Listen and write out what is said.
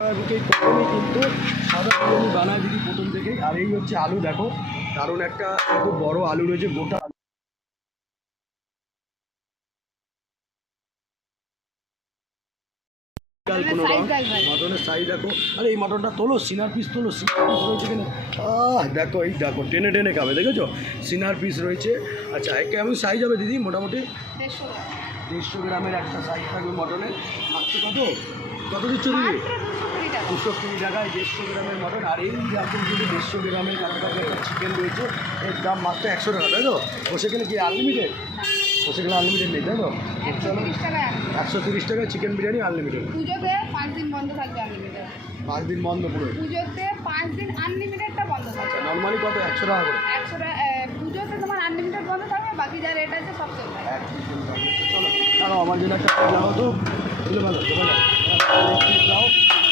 প্রথমে কিন্তু সাদা বিরিয়ানি বানায় দিদি প্রথম থেকেই। আর এই হচ্ছে আলু, দেখো কারণ একটা খুব বড় আলু রয়েছে, গোটা আলু। কোনো মটনের সাইজ দেখো। আরে এই মটনটা তোলো, সিনার পিস তোলো, সিনার পিস রয়েছে কিনা। দেখো এই দেখো, টেনে টেনে খাবে, দেখেছো সিনার পিস রয়েছে। আচ্ছা কেমন সাইজ হবে দিদি? মোটামুটি 150 গ্রামের একটা সাইজ থাকবে মটনের। মাত্র কত কত দিচ্ছ দিদি? 220 টাকায় 150 গ্রামের মটন। আর এই রকম যদি 150 গ্রামের কাছাকাছি একটা চিকেন রয়েছে, এর দাম মাত্র 100 টাকা, তাই তো? বসে গেলে কি আনলিমিটেড? বসে গেলে আনলিমিটেড নেই, তাই তো? 130 টাকায় চিকেন বিরিয়ানি আনলিমিটেড। পুজোতে 5 দিন বন্ধ থাকবে আনলিমিটেড। 5 দিন বন্ধ পুরো? পুজোতে 5 দিন আনলিমিটেডটা বন্ধ থাকবে। নর্মালি কত? 100 টাকা করে? 100 টাকা। পুজোতে তোমার আনলিমিটেড বন্ধ থাকবে, বাকি যা রেট আছে সব চলবে। চলো আমার জন্য একটা লাগাও তো, ভালো